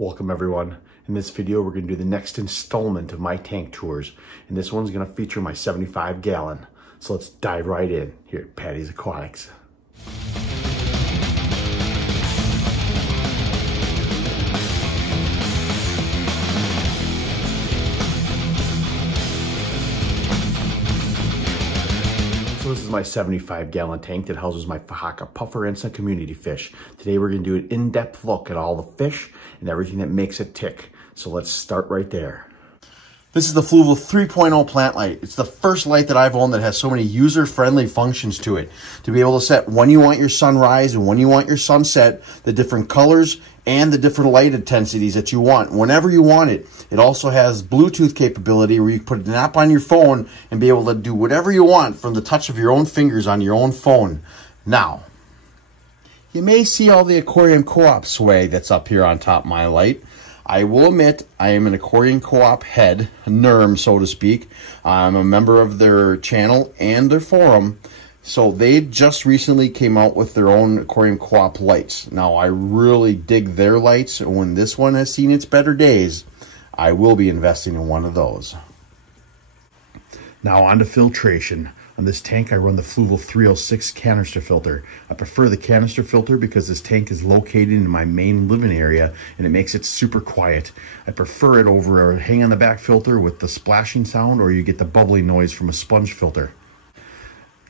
Welcome everyone. In this video, we're going to do the next installment of my tank tours. And this one's going to feature my 75 gallon. So let's dive right in here at Patty's Aquatics. So this is my 75 gallon tank that houses my Fahaka puffer and some community fish. Today we're going to do an in-depth look at all the fish and everything that makes it tick. So let's start right there. This is the Fluval 3.0 plant light. It's the first light that I've owned that has so many user-friendly functions to it. To be able to set when you want your sunrise and when you want your sunset, the different colors and the different light intensities that you want, whenever you want it. It also has Bluetooth capability where you can put an app on your phone and be able to do whatever you want from the touch of your own fingers on your own phone. Now, you may see all the Aquarium Co-op swag that's up here on top of my light. I will admit, I am an Aquarium Co-op head, a NERM, so to speak. I'm a member of their channel and their forum. So they just recently came out with their own Aquarium Co-op lights. Now, I really dig their lights. And when this one has seen its better days, I will be investing in one of those. Now on to filtration. On this tank, I run the Fluval 306 canister filter. I prefer the canister filter because this tank is located in my main living area and it makes it super quiet. I prefer it over a hang on the back filter with the splashing sound, or you get the bubbling noise from a sponge filter.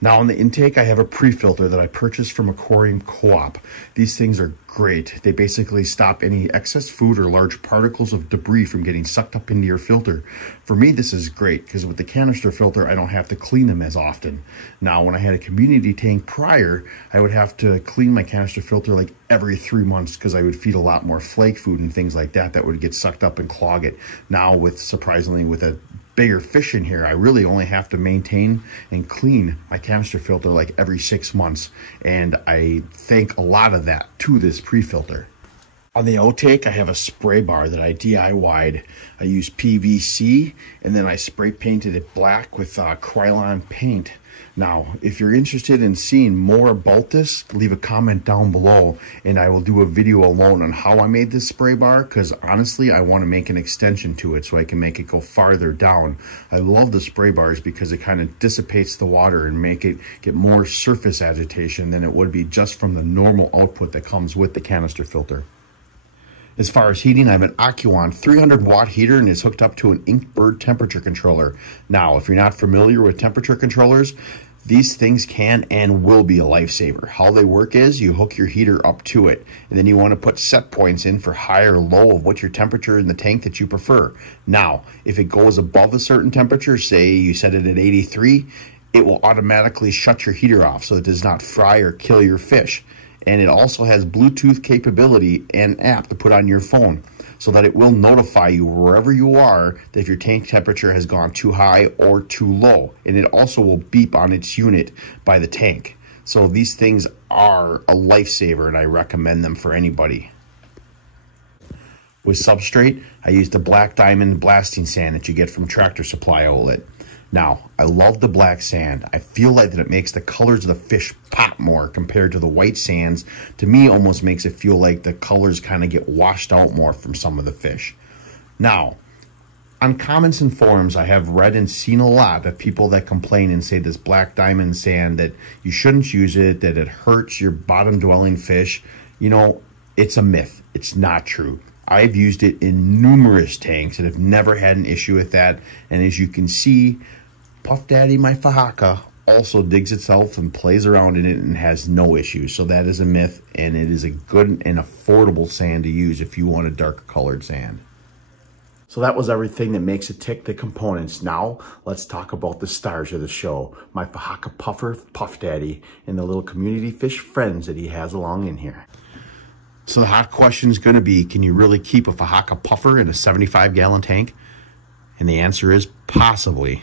Now on the intake, I have a pre-filter that I purchased from Aquarium Co-op. These things are great. They basically stop any excess food or large particles of debris from getting sucked up into your filter. For me, this is great because with the canister filter, I don't have to clean them as often. Now, when I had a community tank prior, I would have to clean my canister filter like every 3 months because I would feed a lot more flake food and things like that that would get sucked up and clog it. Now, surprisingly, with a bigger fish in here, I really only have to maintain and clean my canister filter like every 6 months, and I thank a lot of that to this pre-filter. On the outtake, I have a spray bar that I DIY'd. I used PVC and then I spray painted it black with Krylon paint. Now, if you're interested in seeing more about this, leave a comment down below and I will do a video alone on how I made this spray bar, because honestly, I want to make an extension to it so I can make it go farther down. I love the spray bars because it kind of dissipates the water and make it get more surface agitation than it would be just from the normal output that comes with the canister filter. As far as heating, I have an Aquan 300 watt heater and is hooked up to an Inkbird temperature controller. Now, if you're not familiar with temperature controllers, these things can and will be a lifesaver. How they work is you hook your heater up to it, and then you want to put set points in for high or low of what your temperature in the tank that you prefer. Now, if it goes above a certain temperature, say you set it at 83, it will automatically shut your heater off so it does not fry or kill your fish. And it also has Bluetooth capability and app to put on your phone so that it will notify you wherever you are that if your tank temperature has gone too high or too low. And it also will beep on its unit by the tank. So these things are a lifesaver and I recommend them for anybody. With substrate, I use the Black Diamond blasting sand that you get from Tractor Supply Outlet. Now, I love the black sand. I feel like that it makes the colors of the fish pop more compared to the white sands. To me, almost makes it feel like the colors kind of get washed out more from some of the fish. Now, on comments and forums, I have read and seen a lot of people that complain and say this Black Diamond sand, that you shouldn't use it, that it hurts your bottom-dwelling fish. You know, it's a myth. It's not true. I've used it in numerous tanks and have never had an issue with that. And as you can see, Puff Daddy, my Fahaka, also digs itself and plays around in it and has no issues. So that is a myth, and it is a good and affordable sand to use if you want a darker colored sand. So that was everything that makes it tick, the components. Now let's talk about the stars of the show. My Fahaka puffer, Puff Daddy, and the little community fish friends that he has along in here. So the hot question is going to be, can you really keep a Fahaka puffer in a 75 gallon tank? And the answer is possibly.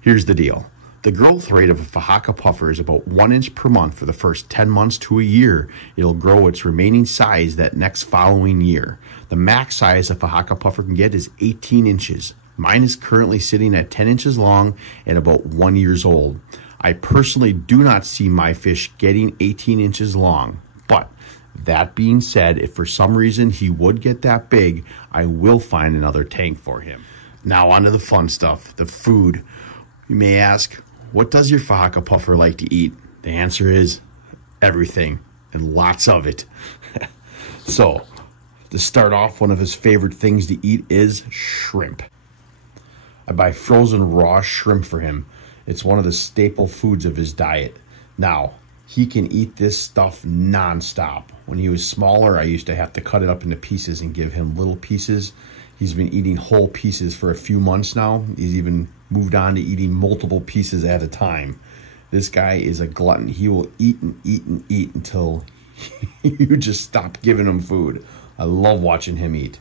Here's the deal. The growth rate of a Fahaka puffer is about 1 inch per month for the first 10 months to a year. It'll grow its remaining size that next following year. The max size a Fahaka puffer can get is 18 inches. Mine is currently sitting at 10 inches long and about 1 year old. I personally do not see my fish getting 18 inches long, but That being said, if for some reason he would get that big, I will find another tank for him. Now on to the fun stuff, the food. You may ask, what does your Fahaka Puffer like to eat? The answer is everything, and lots of it. So, to start off, one of his favorite things to eat is shrimp. I buy frozen raw shrimp for him. It's one of the staple foods of his diet. Now, he can eat this stuff nonstop. When he was smaller, I used to have to cut it up into pieces and give him little pieces. He's been eating whole pieces for a few months now. He's even moved on to eating multiple pieces at a time. This guy is a glutton. He will eat and eat and eat until you just stop giving him food. I love watching him eat.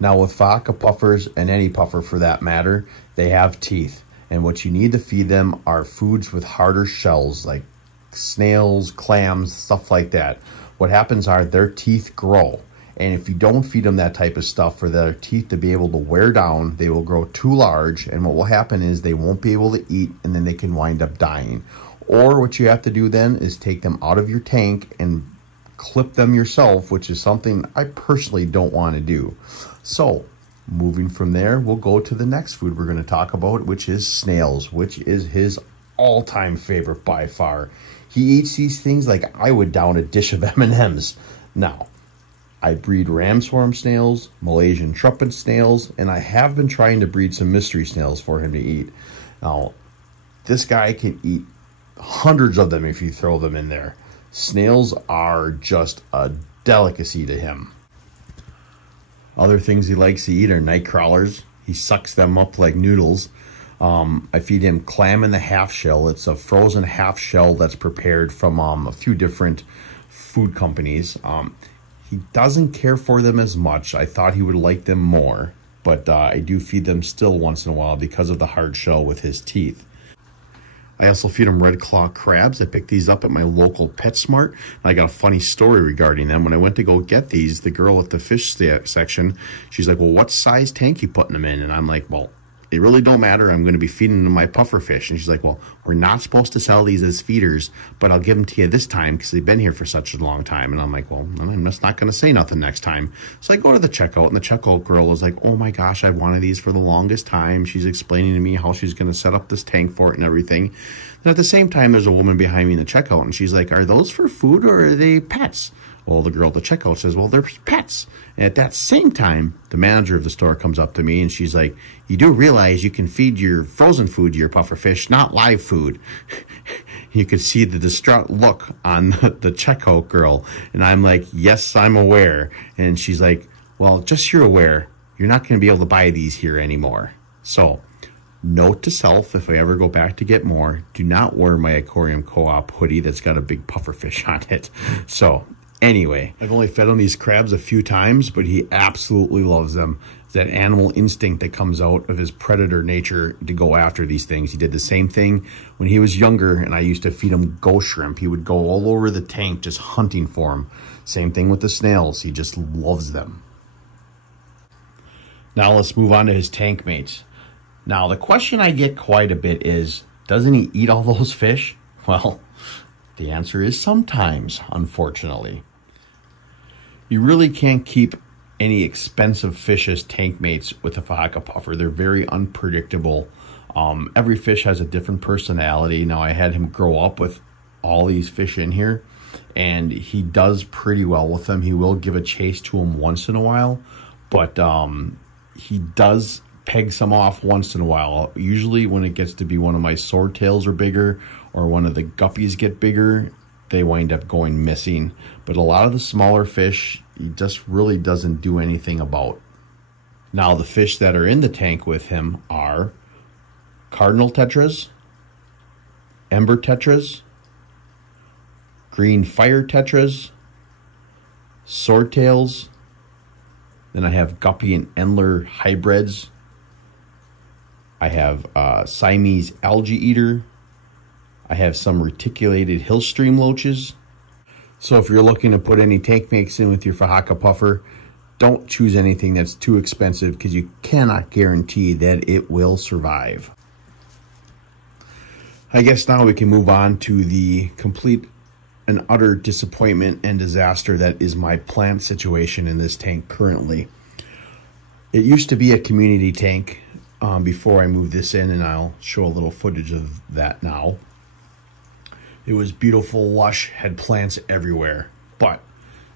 Now with Fahaka puffers, and any puffer for that matter, they have teeth. And what you need to feed them are foods with harder shells, like snails, clams, stuff like that. What happens are their teeth grow. And if you don't feed them that type of stuff for their teeth to be able to wear down, they will grow too large. And what will happen is they won't be able to eat, and then they can wind up dying. Or what you have to do then is take them out of your tank and clip them yourself, which is something I personally don't want to do. So, moving from there, we'll go to the next food we're going to talk about, which is snails, which is his all-time favorite by far. He eats these things like I would down a dish of M&Ms. Now, I breed ramshorn snails, Malaysian trumpet snails, and I have been trying to breed some mystery snails for him to eat. Now, this guy can eat hundreds of them if you throw them in there. Snails are just a delicacy to him. Other things he likes to eat are night crawlers. He sucks them up like noodles. I feed him clam in the half shell. It's a frozen half shell that's prepared from a few different food companies. He doesn't care for them as much. I thought he would like them more, but I do feed them still once in a while because of the hard shell with his teeth. I also feed him red claw crabs. I picked these up at my local PetSmart. I got a funny story regarding them. When I went to go get these, the girl at the fish section, she's like, well, what size tank you putting them in? And I'm like, well, it really don't matter. I'm going to be feeding them my puffer fish. And she's like, well, we're not supposed to sell these as feeders, but I'll give them to you this time because they've been here for such a long time. And I'm like, well, I'm just not going to say nothing next time. So I go to the checkout, and the checkout girl is like, oh my gosh, I've wanted these for the longest time. She's explaining to me how she's going to set up this tank for it and everything. And at the same time, there's a woman behind me in the checkout, and she's like, are those for food or are they pets? Well, the girl at the checkout says, well, they're pets. And at that same time, the manager of the store comes up to me, and she's like, you do realize you can feed your frozen food to your puffer fish, not live food. You could see the distraught look on the checkout girl. And I'm like, yes, I'm aware. And she's like, well, just so you're aware, you're not going to be able to buy these here anymore. So, note to self, if I ever go back to get more, do not wear my Aquarium Co-op hoodie that's got a big puffer fish on it. So, anyway, I've only fed him these crabs a few times, but he absolutely loves them. It's that animal instinct that comes out of his predator nature to go after these things. He did the same thing when he was younger, and I used to feed him ghost shrimp. He would go all over the tank just hunting for them. Same thing with the snails. He just loves them. Now let's move on to his tank mates. Now, the question I get quite a bit is, doesn't he eat all those fish? Well, the answer is sometimes, unfortunately. You really can't keep any expensive fish as tank mates with a Fahaka puffer. They're very unpredictable. Every fish has a different personality. Now, I had him grow up with all these fish in here, and he does pretty well with them. He will give a chase to them once in a while, but he does peg some off once in a while. Usually when it gets to be one of my swordtails are bigger, or one of the guppies get bigger, they wind up going missing. But a lot of the smaller fish, he just really doesn't do anything about. Now, the fish that are in the tank with him are cardinal tetras, ember tetras, green fire tetras, swordtails. Then I have guppy and endler hybrids. I have Siamese algae eater. I have some reticulated hill stream loaches. So if you're looking to put any tank mates in with your Fahaka puffer, don't choose anything that's too expensive because you cannot guarantee that it will survive. I guess now we can move on to the complete an utter disappointment and disaster that is my plant situation in this tank currently. It used to be a community tank before I moved this in, and I'll show a little footage of that now. It was beautiful, lush, had plants everywhere. But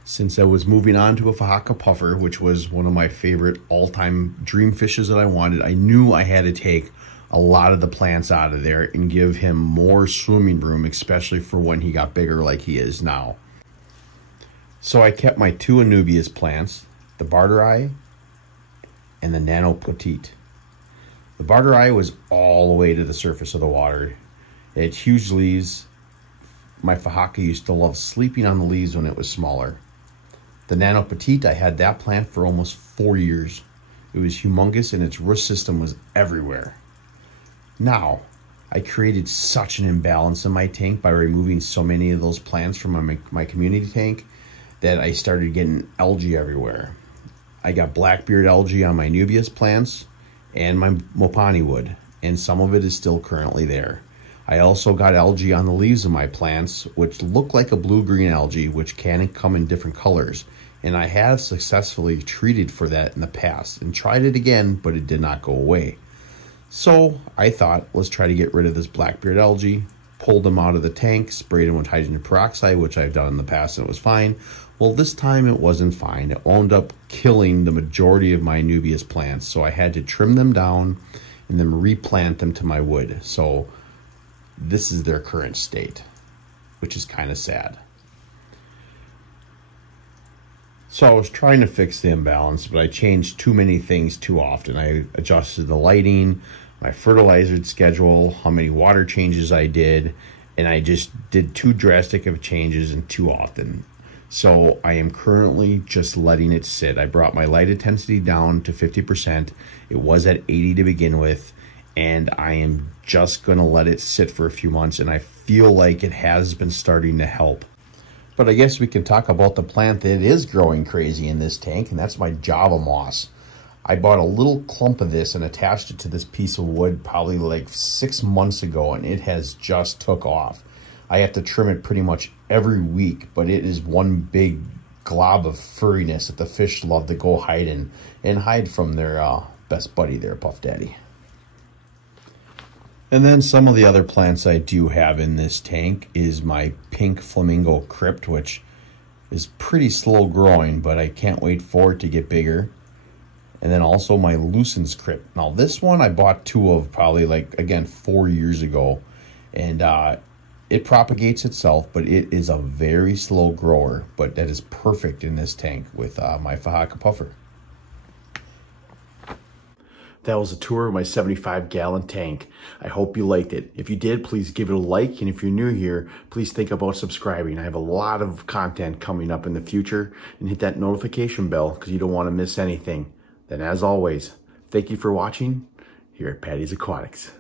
since I was moving on to a Fahaka puffer, which was one of my favorite all-time dream fishes that I wanted, I knew I had to take a lot of the plants out of there and give him more swimming room, especially for when he got bigger like he is now. So I kept my two Anubias plants, the Barteri and the Nano Petite. The Barteri was all the way to the surface of the water. It had huge leaves. My Fahaka used to love sleeping on the leaves when it was smaller. The Nano Petite, I had that plant for almost 4 years. It was humongous and its root system was everywhere. Now, I created such an imbalance in my tank by removing so many of those plants from my community tank that I started getting algae everywhere. I got blackbeard algae on my Anubias plants and my Mopani wood, and some of it is still currently there. I also got algae on the leaves of my plants, which look like a blue-green algae, which can come in different colors. And I have successfully treated for that in the past and tried it again, but it did not go away. So I thought, let's try to get rid of this blackbeard algae, pulled them out of the tank, sprayed them with hydrogen peroxide, which I've done in the past and it was fine. Well, this time it wasn't fine. It wound up killing the majority of my Anubias plants, so I had to trim them down and then replant them to my wood. So this is their current state, which is kind of sad. So I was trying to fix the imbalance, but I changed too many things too often. I adjusted the lighting, my fertilizer schedule, how many water changes I did, and I just did too drastic of changes and too often. So I am currently just letting it sit. I brought my light intensity down to 50%. It was at 80 to begin with, and I am just going to let it sit for a few months, and I feel like it has been starting to help. But I guess we can talk about the plant that is growing crazy in this tank, and that's my Java moss. I bought a little clump of this and attached it to this piece of wood probably like 6 months ago, and it has just took off. I have to trim it pretty much every week, but it is one big glob of furriness that the fish love to go hide in and hide from their best buddy there, Puff Daddy. And then some of the other plants I do have in this tank is my pink flamingo crypt, which is pretty slow growing, but I can't wait for it to get bigger. And then also my Lucens crypt. Now this one I bought two of probably like, again, 4 years ago. And it propagates itself, but it is a very slow grower. But that is perfect in this tank with my Fahaka puffer. That was a tour of my 75-gallon tank. I hope you liked it. If you did, please give it a like. And if you're new here, please think about subscribing. I have a lot of content coming up in the future. And hit that notification bell because you don't want to miss anything. Then as always, thank you for watching here at Paddy's Aquatics.